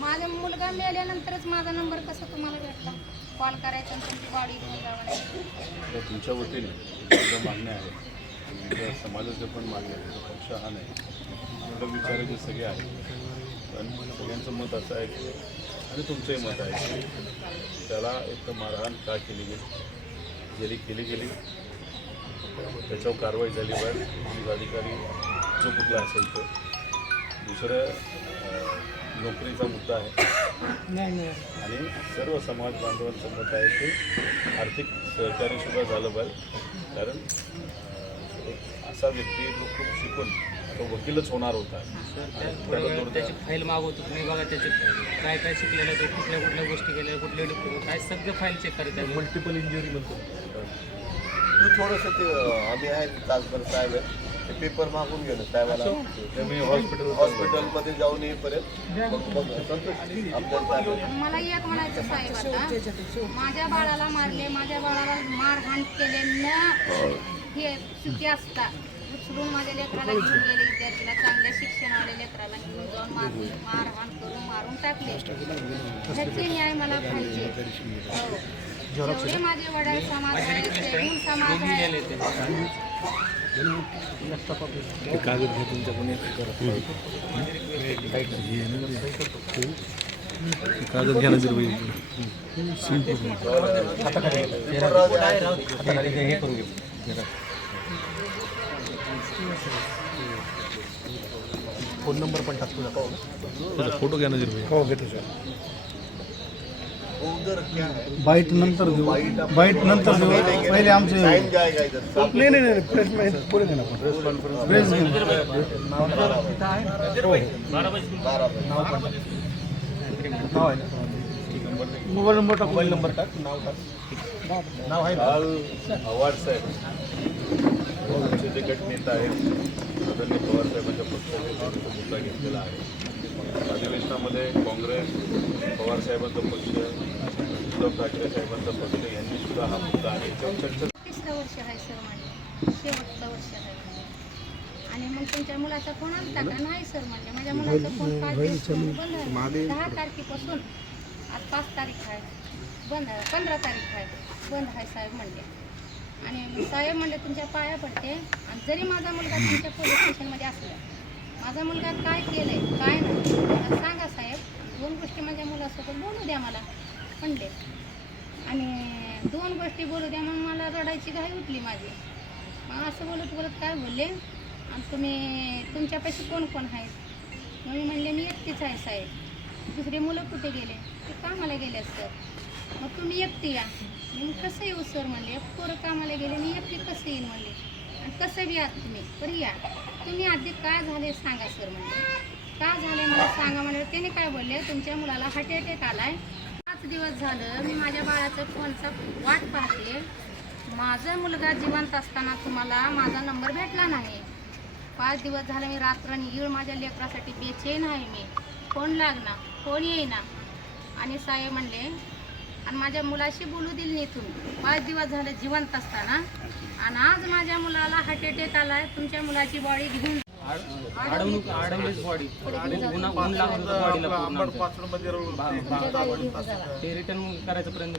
माझा मुलगा मेल्यानंतरच माझा नंबर कसा तुम्हाला भेटला? कॉल करायचा आणि तुमची बॉडी घेऊन जावं. तुमच्या वतीने ज्या मागण्या आहेत तुमच्या समाजाच्या पण मागण्या आहेत, पक्ष हा नाही आपलं विचारायचे सगळे आहेत. पण सगळ्यांचं मत असं आहे की आणि तुमचंही मत आहे की त्याला एक मारहाण का केली केली गेली त्याच्यावर कारवाई झाली पाहिजे. पोलीस अधिकारी जो कुठला असेल तो. दुसरं नोकरीचा मुद्दा आहे आणि सर्व समाज बांधवांचं मत आहे की आर्थिक सहकार्यसुद्धा झालं पाहिजे. कारण असा व्यक्ती जो खूप शिकून तो वकीलच होणार होता. त्याची फाईल मागवतो तुम्ही बघा, त्याचे काय काय शिकलेलं आहे, कुठल्या कुठल्या गोष्टी केल्या, कुठले काय सगळं फाईल चेक करत आहे. मल्टिपल इंजुरी म्हणतो तू थोडंसं ते आम्ही आहे तासभर साहेब आहे ते पेपर मागून गेलं साहेबाला. मी हॉस्पिटलमध्ये जाऊन येईपर्यंत मला एक म्हणायचं साहेब, आता माझ्या बाळाला मारले, माझ्या बाळाला मारहाण केले न हे चुकी असता उचलून माझ्या लेकराला घेऊन गेले, विद्यार्थीला चांगल्या शिक्षणवाल्या लेकराला घेऊन जाऊन मारहाण करून मारून टाकले. ह्याचे न्याय मला पाहिजे. जेवढे माझे वडील समाज आहे, मूल समाज आहे. कागद घे तुमच्याकडून कागद घ्या ना जर फोन नंबर पण टाकतो नका. फोटो घ्या ना जर हो घेतो सर. उधर क्या है बाईट नंतर देऊ, बाईट नंतर देऊ. पहिले आमचे साइन काय काय तर नाही प्रेस पुढे देणार प्रेस नाव आहे ना, मोबाईल नंबर टाक, मोबाईल नंबर टाक, नाव टाक. नाव आहे ना. पवार साहेब आमचे जे गटनेता आहेत आदरणीय पवार साहेबांच्या पक्षाने मुद्दा घेतलेला आहे. अधिवेशनामध्ये काँग्रेस, पवार साहेबांचा पक्ष, उद्धव ठाकरे साहेबांचा पक्ष यांनी सुद्धा हा मुद्दा आहे चर्चा. 30 वर्ष आहे सर, म्हणजे शेवटचं वर्ष आहे. आणि मग तुमच्या मुलाचा फोन आलता का? नाही सर म्हणले. माझ्या मुलाचा फोन 5 दिवस बंद आहे. 10 तारखेपासून आज 5 तारीख आहे, बंद आहे. 15 तारीख आहे, बंद आहे साहेब म्हणले. आणि साहेब म्हणले तुमच्या पाया पडते, आणि जरी माझा मुलगा तुमच्या पोलीस स्टेशनमध्ये असला, माझा मुलगा काय केलंय काय नाही मला सांगा साहेब. 2 गोष्टी माझ्या मुलासोबत बोलू द्या मला म्हणले. आणि 2 गोष्टी बोलू द्या. मग मला रडायची घाई उठली माझी. मग असं बोलत काय बोलले, आणि तुम्ही तुमच्यापाशी कोण कोण आहेत? मग मी म्हणले मी एकटीच आहे साहेब. दुसरे मुलं कुठे गेले? ते कामाला गेले सर. मग तुम्ही एकटी या. मी कसं येऊ सर म्हणले, पोरं कामाला गेले, मी एकटी कसं येईन म्हणले. आणि कसं बी आहात तुम्ही तर या. तुम्ही आधी काय झाले सांगा सर म्हणले. का झाले मला सांगा म्हणले. त्याने काय बोलले, तुमच्या मुलाला हार्ट अटॅक आलाय. 5 दिवस झालं मी माझ्या बाळाचं फोनचा वाट पाहते. माझा मुलगा जिवंत असताना तुम्हाला माझा नंबर भेटला नाही. 5 दिवस झाले मी रात्रंदिवस माझ्या लेकरासाठी बेचैन आहे. मी फोन लागना, फोन येईना. आणि साहेब म्हणले, आणि माझ्या मुलाशी बोलू दिली नाही तुम्ही 5 दिवस झाले जिवंत असताना. आणि आज माझ्या मुलाला हार्ट अटॅक आलाय. तुमच्या मुलाची बॉडी घेऊन अडवलीच बॉडी, ऊन लागत होतं बॉडीला. ते रिटर्न करायचा प्रयत्न